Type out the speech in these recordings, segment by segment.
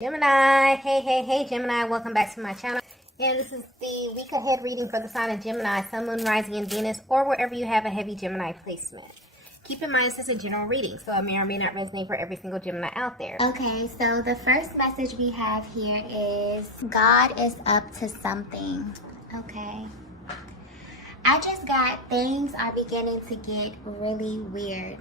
Gemini, hey Gemini, welcome back to my channel. And this is the week ahead reading for the sign of Gemini, Sun, Moon, Rising, and Venus, or wherever you have a heavy Gemini placement. Keep in mind this is a general reading, so it may or may not resonate for every single Gemini out there. Okay, so the first message we have here is God is up to something. Okay. I just got things are beginning to get really weird.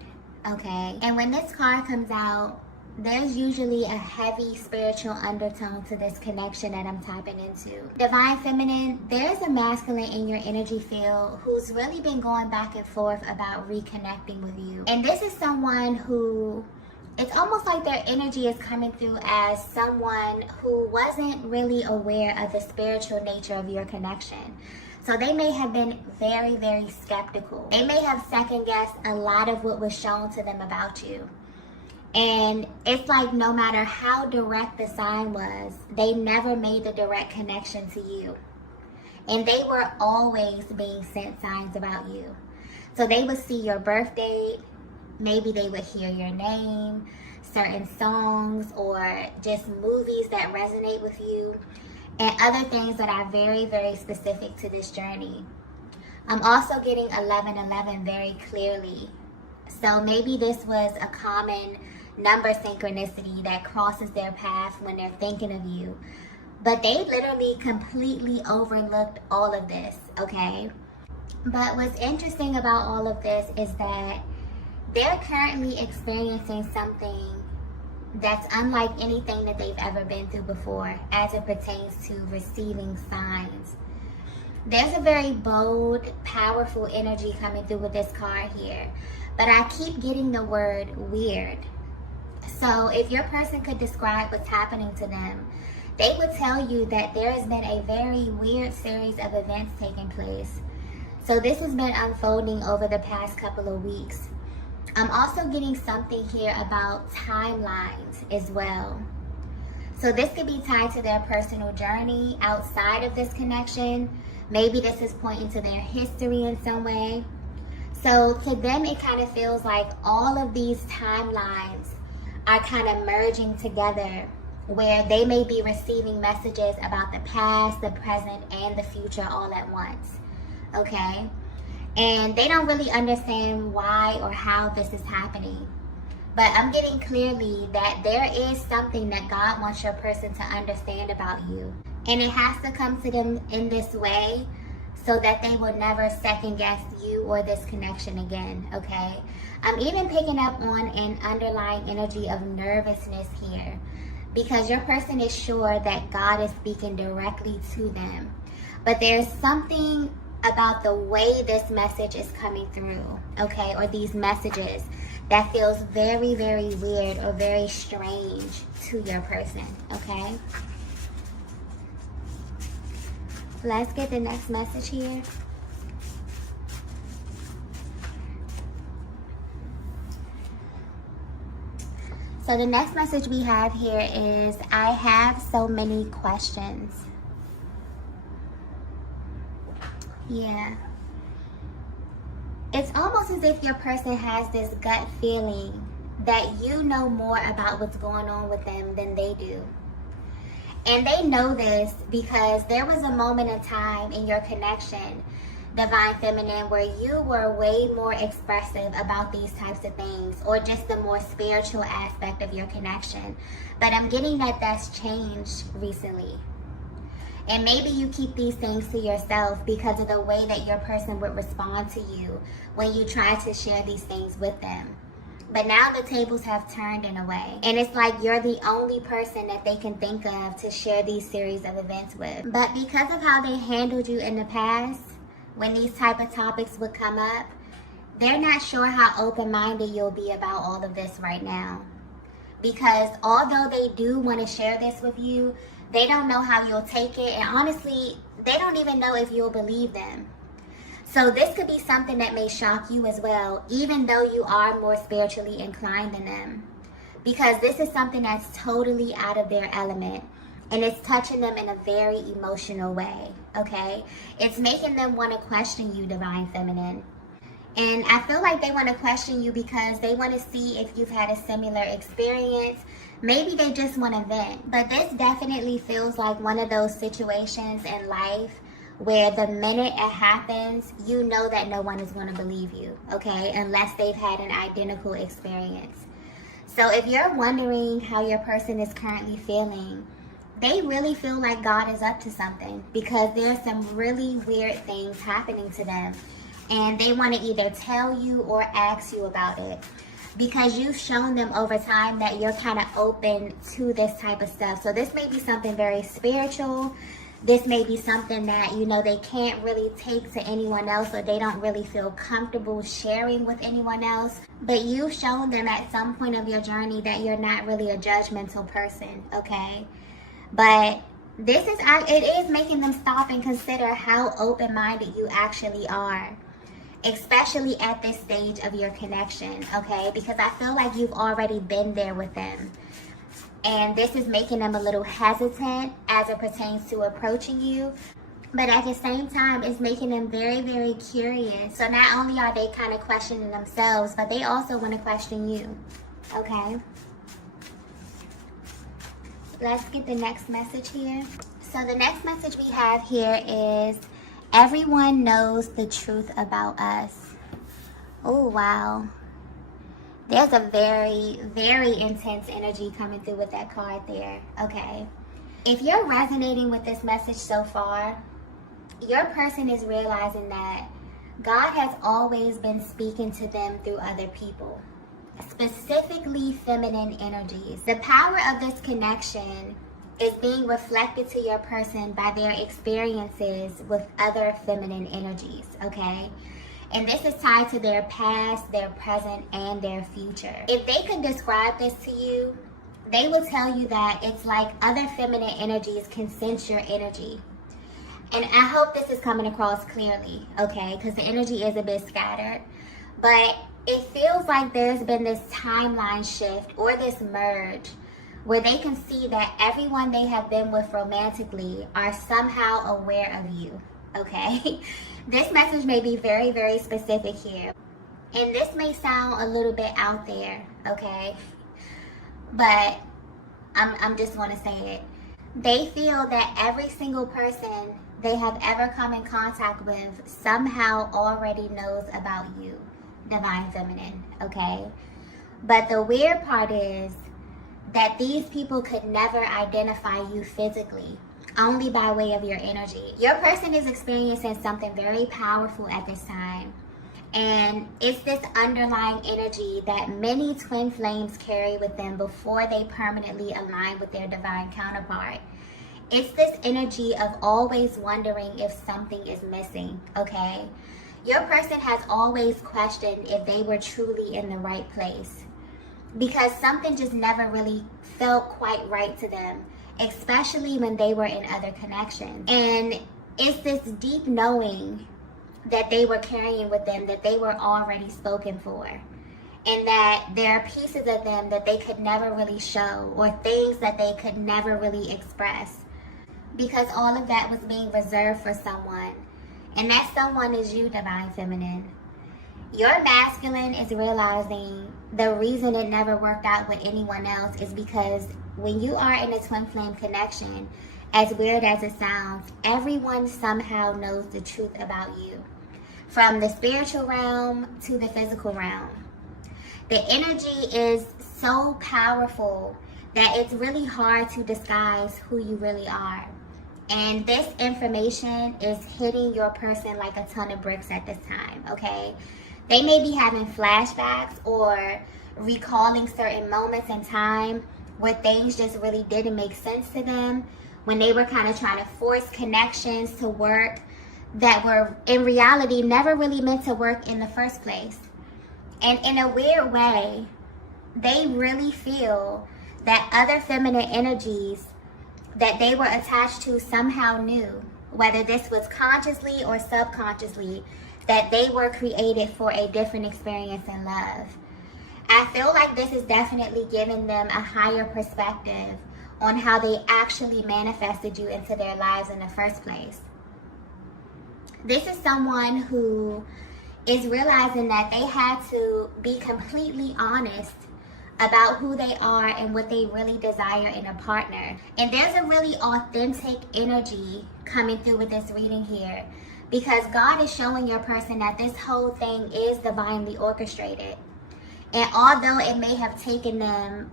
Okay. And when this card comes out, there's usually a heavy spiritual undertone to this connection that I'm tapping into. Divine Feminine, there's a masculine in your energy field who's really been going back and forth about reconnecting with you. And this is someone who, it's almost like their energy is coming through as someone who wasn't really aware of the spiritual nature of your connection. So they may have been very, very skeptical. They may have second guessed a lot of what was shown to them about you. And it's like no matter how direct the sign was, they never made the direct connection to you. And they were always being sent signs about you. So they would see your birth date, maybe they would hear your name, certain songs, or just movies that resonate with you, and other things that are very, very specific to this journey. I'm also getting 1111 very clearly. So maybe this was a common number synchronicity that crosses their path when they're thinking of you. But they literally completely overlooked all of this, okay? But what's interesting about all of this is that they're currently experiencing something that's unlike anything that they've ever been through before as it pertains to receiving signs. There's a very bold, powerful energy coming through with this card here. But I keep getting the word weird. So if your person could describe what's happening to them, they would tell you that there has been a very weird series of events taking place. So this has been unfolding over the past couple of weeks. I'm also getting something here about timelines as well. So this could be tied to their personal journey outside of this connection. Maybe this is pointing to their history in some way. So to them, it kind of feels like all of these timelines are kind of merging together, where they may be receiving messages about the past, the present, and the future all at once, okay? And they don't really understand why or how this is happening. But I'm getting clearly that there is something that God wants your person to understand about you. And it has to come to them in this way so that they will never second guess you or this connection again, okay? I'm even picking up on an underlying energy of nervousness here because your person is sure that God is speaking directly to them. But there's something about the way this message is coming through, okay, or these messages that feels very, very weird or very strange to your person, okay? Let's get the next message here. So the next message we have here is, I have so many questions. Yeah. It's almost as if your person has this gut feeling that you know more about what's going on with them than they do. And they know this because there was a moment in time in your connection, Divine Feminine, where you were way more expressive about these types of things, or just the more spiritual aspect of your connection. But I'm getting that that's changed recently. And maybe you keep these things to yourself because of the way that your person would respond to you when you try to share these things with them. But now the tables have turned in a way. And it's like you're the only person that they can think of to share these series of events with. But because of how they handled you in the past, when these type of topics would come up, they're not sure how open-minded you'll be about all of this right now. Because although they do want to share this with you, they don't know how you'll take it. And honestly, they don't even know if you'll believe them. So this could be something that may shock you as well, even though you are more spiritually inclined than them. Because this is something that's totally out of their element. And it's touching them in a very emotional way, okay? It's making them want to question you, Divine Feminine. And I feel like they want to question you because they want to see if you've had a similar experience. Maybe they just want to vent. But this definitely feels like one of those situations in life where the minute it happens, you know that no one is going to believe you, okay? Unless they've had an identical experience. So if you're wondering how your person is currently feeling, they really feel like God is up to something because there's some really weird things happening to them. And they want to either tell you or ask you about it because you've shown them over time that you're kind of open to this type of stuff. So this may be something very spiritual. This may be something that, you know, they can't really take to anyone else, or they don't really feel comfortable sharing with anyone else. But you've shown them at some point of your journey that you're not really a judgmental person, okay? But it is making them stop and consider how open-minded you actually are, especially at this stage of your connection, okay? Because I feel like you've already been there with them. And this is making them a little hesitant as it pertains to approaching you. But at the same time, it's making them very, very curious. So not only are they kind of questioning themselves, but they also want to question you, okay? Let's get the next message here. So the next message we have here is, everyone knows the truth about us. Oh, wow. There's a very, very intense energy coming through with that card there, okay? If you're resonating with this message so far, your person is realizing that God has always been speaking to them through other people, specifically feminine energies. The power of this connection is being reflected to your person by their experiences with other feminine energies, okay? And this is tied to their past, their present, and their future. If they could describe this to you, they will tell you that it's like other feminine energies can sense your energy. And I hope this is coming across clearly, okay? Because the energy is a bit scattered. But it feels like there's been this timeline shift or this merge where they can see that everyone they have been with romantically are somehow aware of you, okay? This message may be very, very specific here. And this may sound a little bit out there, okay? But I'm just want to say it. They feel that every single person they have ever come in contact with somehow already knows about you, Divine Feminine, okay? But the weird part is that these people could never identify you physically, only by way of your energy. Your person is experiencing something very powerful at this time. And it's this underlying energy that many twin flames carry with them before they permanently align with their divine counterpart. It's this energy of always wondering if something is missing, okay? Your person has always questioned if they were truly in the right place, because something just never really felt quite right to them, especially when they were in other connections. And it's this deep knowing that they were carrying with them, that they were already spoken for, and that there are pieces of them that they could never really show, or things that they could never really express, because all of that was being reserved for someone. And that someone is you, Divine Feminine. Your masculine is realizing the reason it never worked out with anyone else is because when you are in a twin flame connection, as weird as it sounds, everyone somehow knows the truth about you, from the spiritual realm to the physical realm. The energy is so powerful that it's really hard to disguise who you really are. And this information is hitting your person like a ton of bricks at this time, okay? They may be having flashbacks or recalling certain moments in time where things just really didn't make sense to them, when they were kind of trying to force connections to work that were in reality never really meant to work in the first place. And in a weird way, they really feel that other feminine energies that they were attached to somehow knew, whether this was consciously or subconsciously, that they were created for a different experience in love. I feel like this is definitely giving them a higher perspective on how they actually manifested you into their lives in the first place. This is someone who is realizing that they had to be completely honest about who they are and what they really desire in a partner. And there's a really authentic energy coming through with this reading here, because God is showing your person that this whole thing is divinely orchestrated. And although it may have taken them,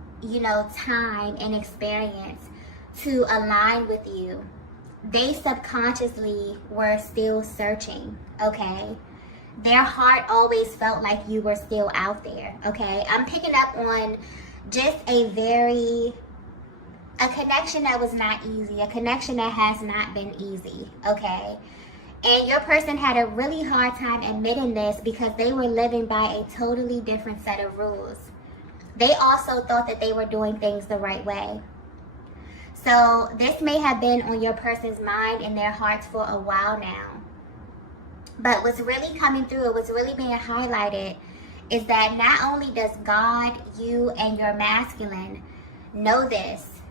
time and experience to align with you, they subconsciously were still searching, okay? Their heart always felt like you were still out there, okay? I'm picking up on just a connection that was not easy, a connection that has not been easy, okay? And your person had a really hard time admitting this because they were living by a totally different set of rules. They also thought that they were doing things the right way. So this may have been on your person's mind and their hearts for a while now. But what's really coming through, what's really being highlighted, is that not only does God, you, and your masculine know this,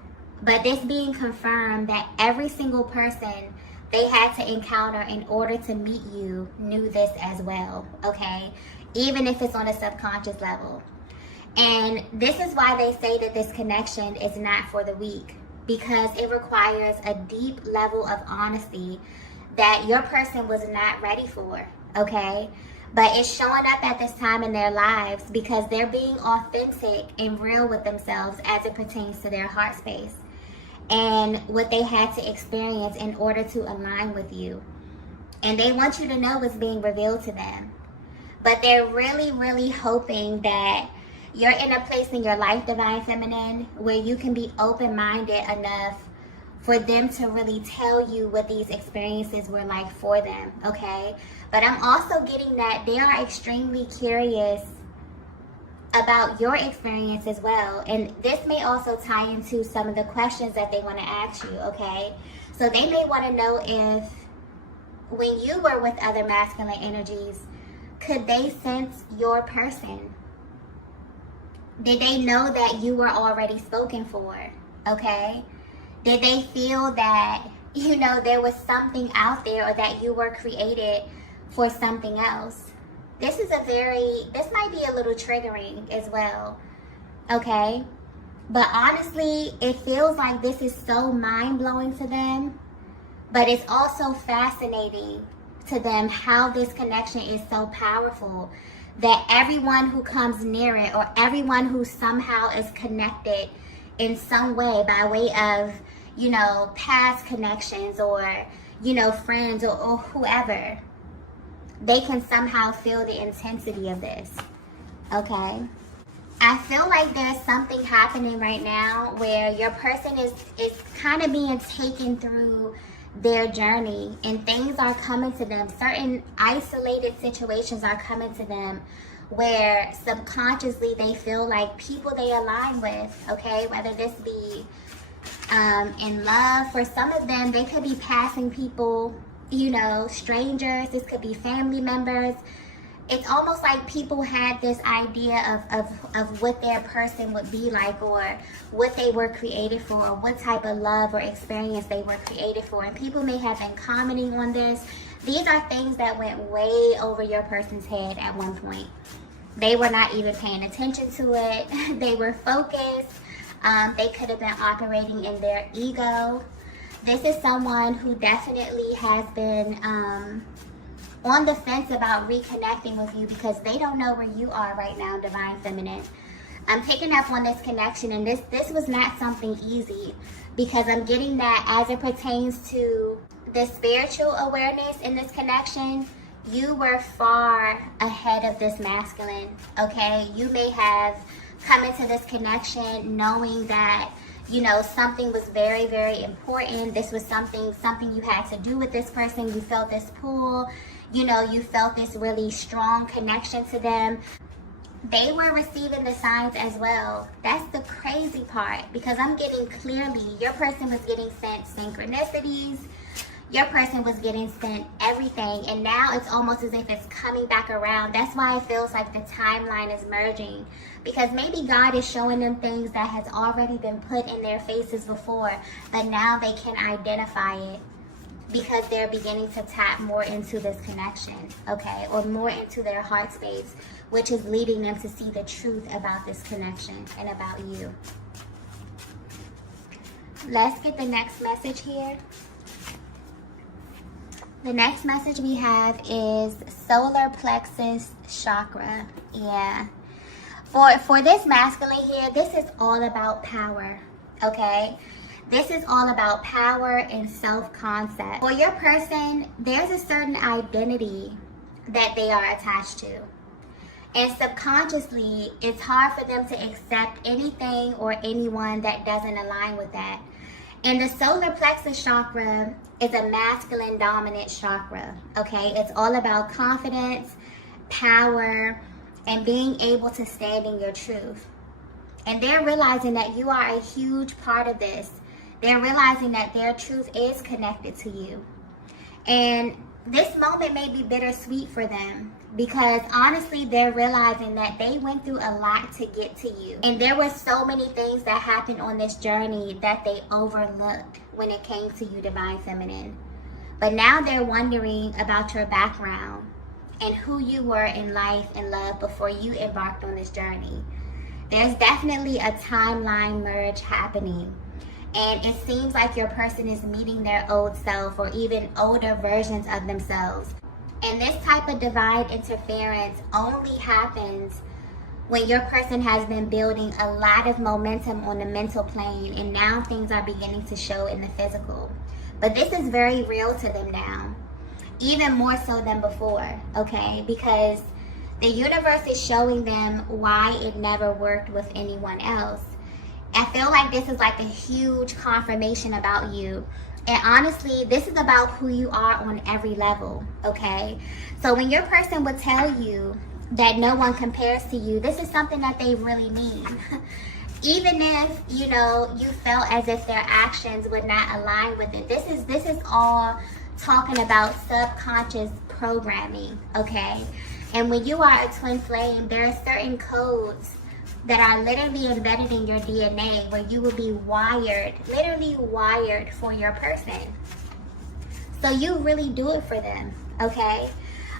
but this being confirmed that every single person they had to encounter in order to meet you knew this as well, okay? Even if it's on a subconscious level. And this is why they say that this connection is not for the weak, because it requires a deep level of honesty that your person was not ready for, okay? But it's showing up at this time in their lives because they're being authentic and real with themselves as it pertains to their heart space and what they had to experience in order to align with you. And they want you to know what's being revealed to them. But they're really, really hoping that you're in a place in your life, Divine Feminine, where you can be open-minded enough for them to really tell you what these experiences were like for them, okay? But I'm also getting that they are extremely curious about your experience as well. And this may also tie into some of the questions that they want to ask you, okay? So they may want to know if when you were with other masculine energies, could they sense your person? Did they know that you were already spoken for, okay? Did they feel that, there was something out there or that you were created for something else? This might be a little triggering as well, okay? But honestly, it feels like this is so mind-blowing to them, but it's also fascinating to them how this connection is so powerful that everyone who comes near it or everyone who somehow is connected in some way by way of, past connections or, friends or whoever, they can somehow feel the intensity of this, okay? I feel like there's something happening right now where your person is kind of being taken through their journey and things are coming to them. Certain isolated situations are coming to them where subconsciously they feel like people they align with, okay? Whether this be in love. For some of them, they could be passing people, strangers. This could be family members. It's almost like people had this idea of what their person would be like or what they were created for or what type of love or experience they were created for. And people may have been commenting on this. These are things that went way over your person's head at one point. They were not even paying attention to it. They were focused. They could have been operating in their ego. This is someone who definitely has been on the fence about reconnecting with you because they don't know where you are right now, Divine Feminine. I'm picking up on this connection, and this was not something easy because I'm getting that as it pertains to the spiritual awareness in this connection, you were far ahead of this masculine, okay? You may have come into this connection knowing that, something was very, very important. This was something you had to do with this person. You felt this pull. You felt this really strong connection to them. They were receiving the signs as well. That's the crazy part because I'm getting clearly your person was getting sent synchronicities. Your person was getting sent everything, and now it's almost as if it's coming back around. That's why it feels like the timeline is merging, because maybe God is showing them things that has already been put in their faces before, but now they can identify it. because they're beginning to tap more into this connection, okay, or more into their heart space, which is leading them to see the truth about this connection and about you. Let's get the next message here. The next message we have is solar plexus chakra. Yeah. For this masculine here, this is all about power, okay? This is all about power and self-concept. For your person, there's a certain identity that they are attached to. And subconsciously, it's hard for them to accept anything or anyone that doesn't align with that. And the solar plexus chakra is a masculine dominant chakra, okay? It's all about confidence, power, and being able to stand in your truth. And they're realizing that you are a huge part of this. They're realizing that their truth is connected to you. And this moment may be bittersweet for them because honestly, they're realizing that they went through a lot to get to you. And there were so many things that happened on this journey that they overlooked when it came to you, Divine Feminine. But now they're wondering about your background and who you were in life and love before you embarked on this journey. There's definitely a timeline merge happening. And it seems like your person is meeting their old self or even older versions of themselves. And this type of divine interference only happens when your person has been building a lot of momentum on the mental plane and now things are beginning to show in the physical. But this is very real to them now, even more so than before, okay? Because the universe is showing them why it never worked with anyone else. I feel like this is like a huge confirmation about you. And honestly, this is about who you are on every level, okay? So when your person would tell you that no one compares to you, this is something that they really mean. Even if, you know, you felt as if their actions would not align with it. This is all talking about subconscious programming, okay? And when you are a twin flame, there are certain codes that are literally embedded in your DNA where you will be wired, literally wired for your person. So you really do it for them, okay?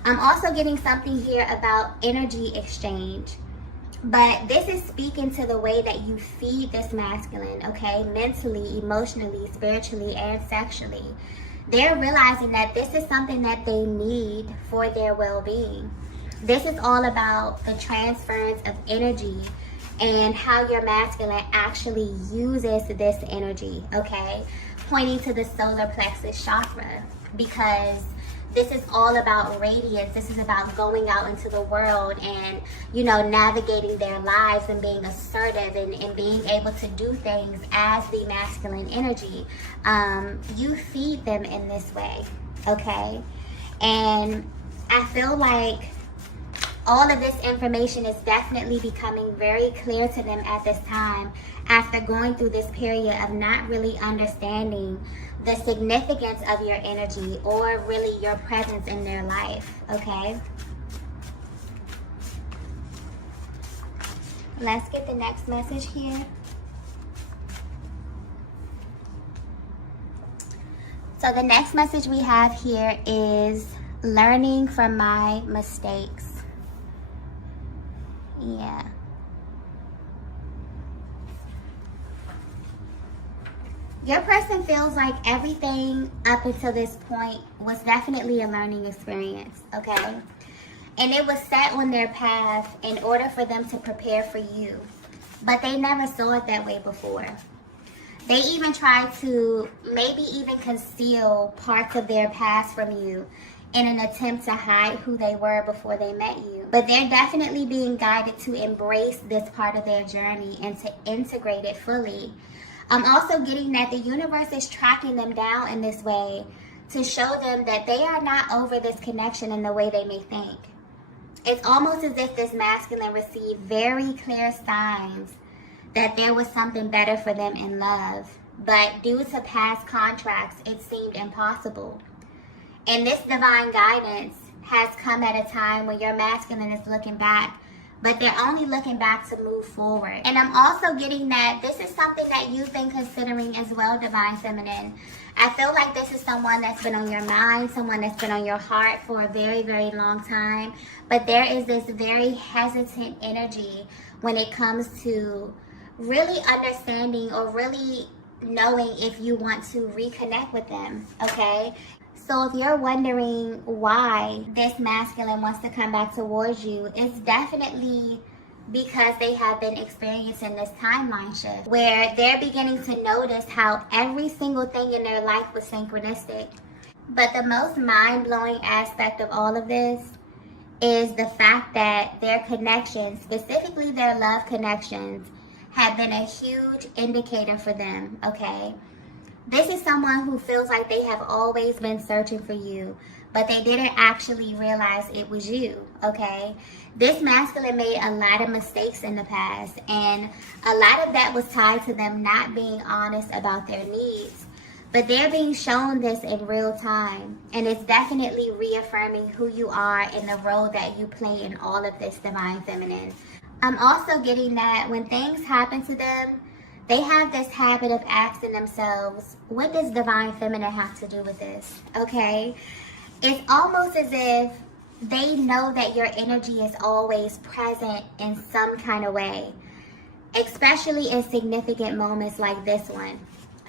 I'm also getting something here about energy exchange. But this is speaking to the way that you feed this masculine, okay? Mentally, emotionally, spiritually, and sexually. They're realizing that this is something that they need for their well-being. This is all about the transference of energy and how your masculine actually uses this energy, okay? Pointing to the solar plexus chakra, because this is all about radiance. This is about going out into the world and, you know, navigating their lives and being assertive and being able to do things as the masculine energy. You feed them in this way, okay? And I feel like all of this information is definitely becoming very clear to them at this time after going through this period of not really understanding the significance of your energy or really your presence in their life, okay? Let's get the next message here. So the next message we have here is learning from my mistakes. Yeah. Your person feels like everything up until this point was definitely a learning experience, okay? And it was set on their path in order for them to prepare for you. But they never saw it that way before. They even tried to maybe even conceal parts of their past from you in an attempt to hide who they were before they met you. But they're definitely being guided to embrace this part of their journey and to integrate it fully. I'm also getting that the universe is tracking them down in this way to show them that they are not over this connection in the way they may think. It's almost as if this masculine received very clear signs that there was something better for them in love. But due to past contracts, it seemed impossible. And this divine guidance has come at a time when your masculine is looking back but they're only looking back to move forward. And I'm also getting that this is something that you've been considering as well, Divine Feminine. I feel like this is someone that's been on your mind, someone that's been on your heart for a very, very long time. But there is this very hesitant energy when it comes to really understanding or really knowing if you want to reconnect with them, okay? So if you're wondering why this masculine wants to come back towards you, it's definitely because they have been experiencing this timeline shift where they're beginning to notice how every single thing in their life was synchronistic. But the most mind-blowing aspect of all of this is the fact that their connections, specifically their love connections, have been a huge indicator for them, okay? This is someone who feels like they have always been searching for you, but they didn't actually realize it was you, okay? This masculine made a lot of mistakes in the past, and a lot of that was tied to them not being honest about their needs. But they're being shown this in real time, and it's definitely reaffirming who you are and the role that you play in all of this, Divine Feminine. I'm also getting that when things happen to them, they have this habit of asking themselves, what does Divine Feminine have to do with this? Okay? It's almost as if they know that your energy is always present in some kind of way, especially in significant moments like this one.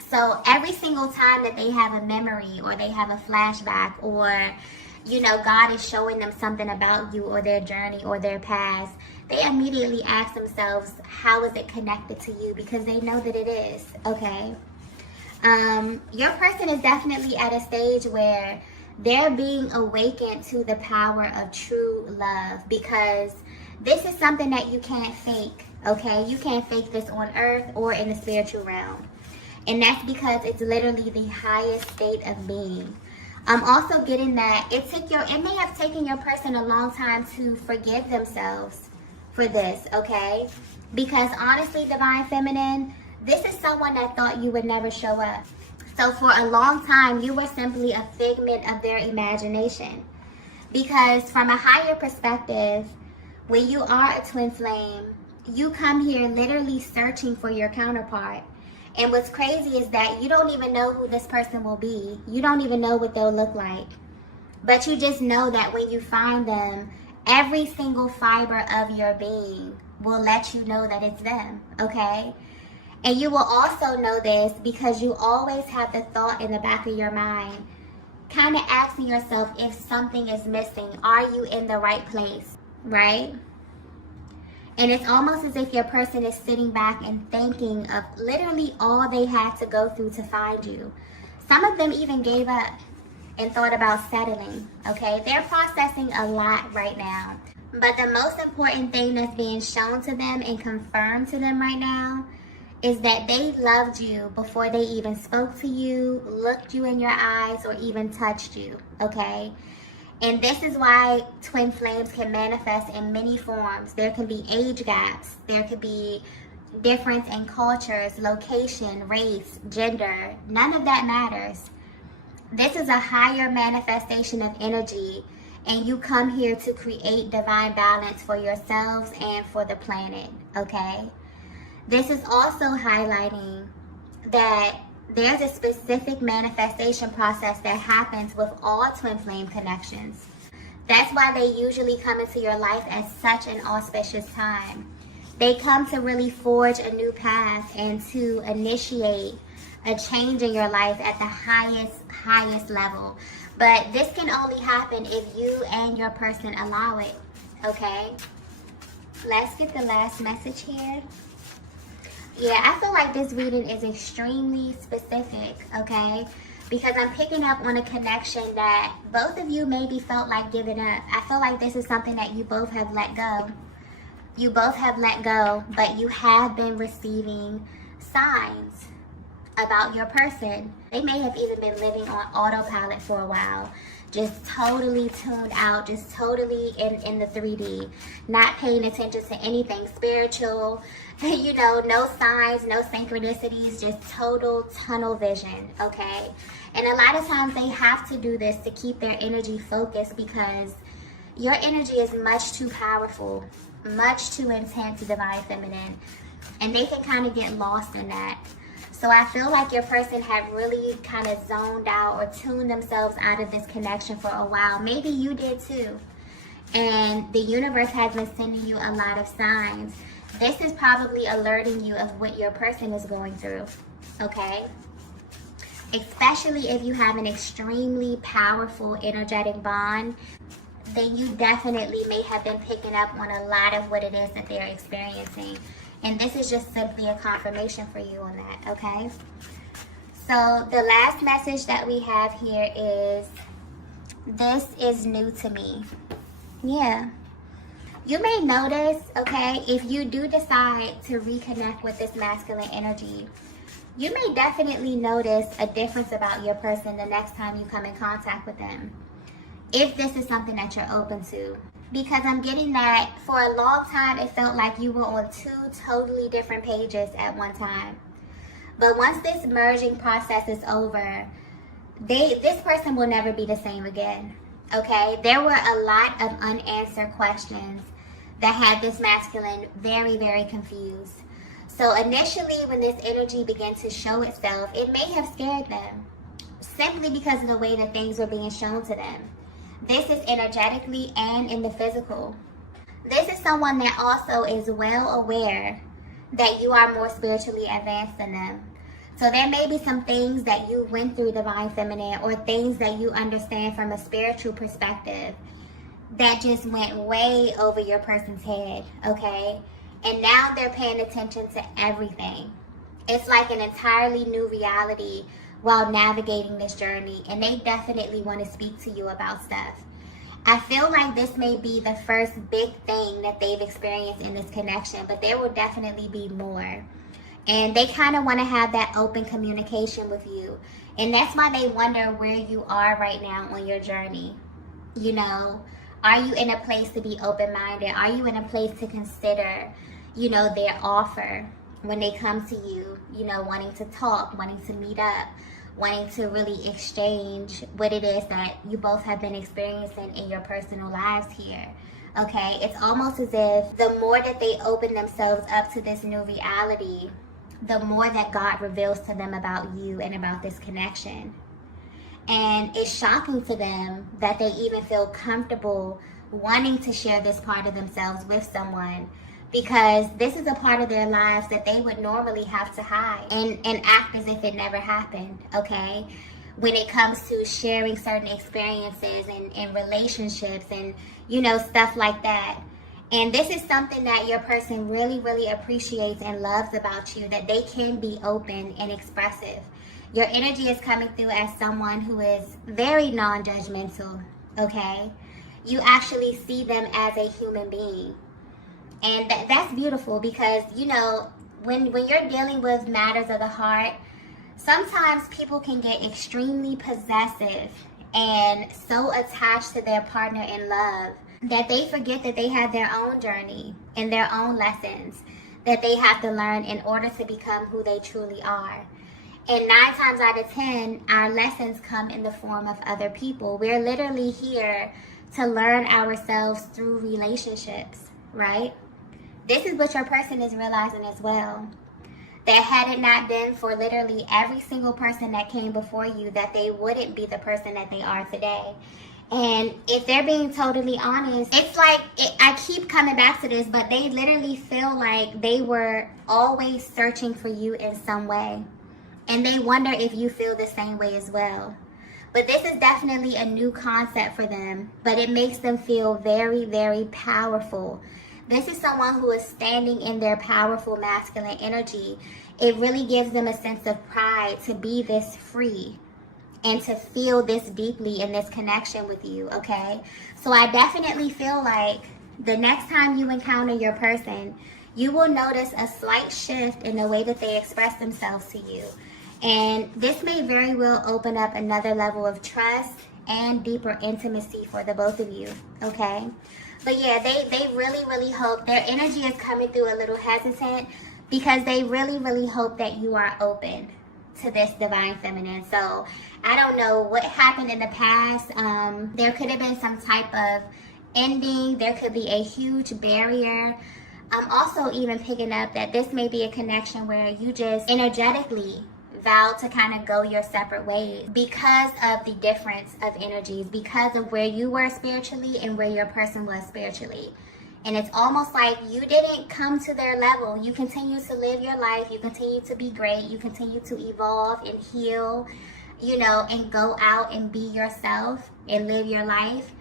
So every single time that they have a memory or they have a flashback or, you know, God is showing them something about you or their journey or their past, they immediately ask themselves, how is it connected to you? Because they know that it is, okay? Your person is definitely at a stage where they're being awakened to the power of true love, because this is something that you can't fake, okay? You can't fake this on earth or in the spiritual realm. And that's because it's literally the highest state of being. I'm also getting that it may have taken your person a long time to forgive themselves for this, okay? Because honestly, Divine Feminine, this is someone that thought you would never show up. So for a long time, you were simply a figment of their imagination. Because from a higher perspective, when you are a twin flame, you come here literally searching for your counterpart. And what's crazy is that you don't even know who this person will be. You don't even know what they'll look like. But you just know that when you find them, every single fiber of your being will let you know that it's them, okay? And you will also know this because you always have the thought in the back of your mind, kind of asking yourself if something is missing. Are you in the right place, right? And it's almost as if your person is sitting back and thinking of literally all they had to go through to find you. Some of them even gave up and thought about settling, okay? They're processing a lot right now. But the most important thing that's being shown to them and confirmed to them right now is that they loved you before they even spoke to you, looked you in your eyes, or even touched you, okay? And this is why twin flames can manifest in many forms. There can be age gaps. There could be difference in cultures, location, race, gender. None of that matters. This is a higher manifestation of energy, and you come here to create divine balance for yourselves and for the planet, okay? This is also highlighting that there's a specific manifestation process that happens with all twin flame connections. That's why they usually come into your life at such an auspicious time. They come to really forge a new path and to initiate a change in your life at the highest level. But this can only happen if you and your person allow it, okay? Let's get the last message here. Yeah, I feel like this reading is extremely specific, okay? Because I'm picking up on a connection that both of you maybe felt like giving up. I feel like this is something that you both have let go. You both have let go, but you have been receiving signs about your person. They may have even been living on autopilot for a while, just totally tuned out, just totally in the 3D, not paying attention to anything spiritual, you know, no signs, no synchronicities, just total tunnel vision, okay? And a lot of times they have to do this to keep their energy focused because your energy is much too powerful, much too intense divine feminine, and they can kind of get lost in that. So I feel like your person have really kind of zoned out or tuned themselves out of this connection for a while. Maybe you did too. And the universe has been sending you a lot of signs. This is probably alerting you of what your person is going through, okay? Especially if you have an extremely powerful energetic bond, then you definitely may have been picking up on a lot of what it is that they're experiencing. And this is just simply a confirmation for you on that, okay? So the last message that we have here is, this is new to me. Yeah. You may notice, okay, if you do decide to reconnect with this masculine energy, you may definitely notice a difference about your person the next time you come in contact with them, if this is something that you're open to. Because I'm getting that for a long time, it felt like you were on two totally different pages at one time. But once this merging process is over, this person will never be the same again, okay? There were a lot of unanswered questions that had this masculine very, very confused. So initially, when this energy began to show itself, it may have scared them, simply because of the way that things were being shown to them. This is energetically and in the physical. This is someone that also is well aware that you are more spiritually advanced than them. So there may be some things that you went through, divine feminine, or things that you understand from a spiritual perspective that just went way over your person's head, okay? And now they're paying attention to everything. It's like an entirely new reality while navigating this journey, and they definitely want to speak to you about stuff. I feel like this may be the first big thing that they've experienced in this connection, but there will definitely be more. And they kind of want to have that open communication with you. And that's why they wonder where you are right now on your journey. You know, are you in a place to be open-minded? Are you in a place to consider, you know, their offer when they come to you, you know, wanting to talk, wanting to meet up, wanting to really exchange what it is that you both have been experiencing in your personal lives here, okay? It's almost as if the more that they open themselves up to this new reality, the more that God reveals to them about you and about this connection. And it's shocking to them that they even feel comfortable wanting to share this part of themselves with someone, because this is a part of their lives that they would normally have to hide and act as if it never happened, okay? When it comes to sharing certain experiences and relationships and, you know, stuff like that. And this is something that your person really, really appreciates and loves about you, that they can be open and expressive. Your energy is coming through as someone who is very non-judgmental, okay? You actually see them as a human being. And that's beautiful, because, you know, when you're dealing with matters of the heart, sometimes people can get extremely possessive and so attached to their partner in love that they forget that they have their own journey and their own lessons that they have to learn in order to become who they truly are. And 9 times out of 10, our lessons come in the form of other people. We're literally here to learn ourselves through relationships, right? This is what your person is realizing as well. That had it not been for literally every single person that came before you, that they wouldn't be the person that they are today. And if they're being totally honest, it's like, I keep coming back to this, but they literally feel like they were always searching for you in some way. And they wonder if you feel the same way as well. But this is definitely a new concept for them, but it makes them feel very, very powerful. This is someone who is standing in their powerful masculine energy. It really gives them a sense of pride to be this free and to feel this deeply in this connection with you, okay? So I definitely feel like the next time you encounter your person, you will notice a slight shift in the way that they express themselves to you. And this may very well open up another level of trust and deeper intimacy for the both of you, okay? But yeah, they really, really hope, their energy is coming through a little hesitant, because they really, really hope that you are open to this divine feminine. So I don't know what happened in the past. There could have been some type of ending. There could be a huge barrier. I'm also even picking up that this may be a connection where you just energetically vow to kind of go your separate ways because of the difference of energies, because of where you were spiritually and where your person was spiritually. And it's almost like you didn't come to their level. You continue to live your life. You continue to be great. You continue to evolve and heal, you know, and go out and be yourself and live your life.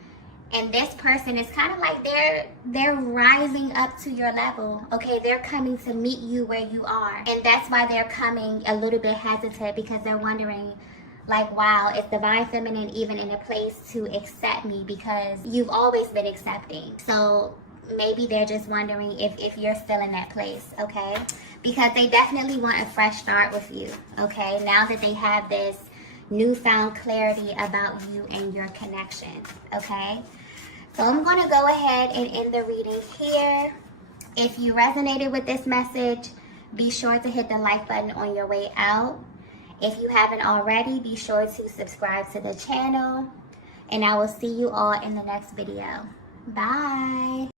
And this person is kind of like they're rising up to your level, okay? They're coming to meet you where you are. And that's why they're coming a little bit hesitant, because they're wondering, like, wow, is Divine Feminine even in a place to accept me? Because you've always been accepting. So maybe they're just wondering if you're still in that place, okay? Because they definitely want a fresh start with you, okay? Now that they have this newfound clarity about you and your connection, okay? So I'm going to go ahead and end the reading here. If you resonated with this message, be sure to hit the like button on your way out. If you haven't already, be sure to subscribe to the channel. And I will see you all in the next video. Bye.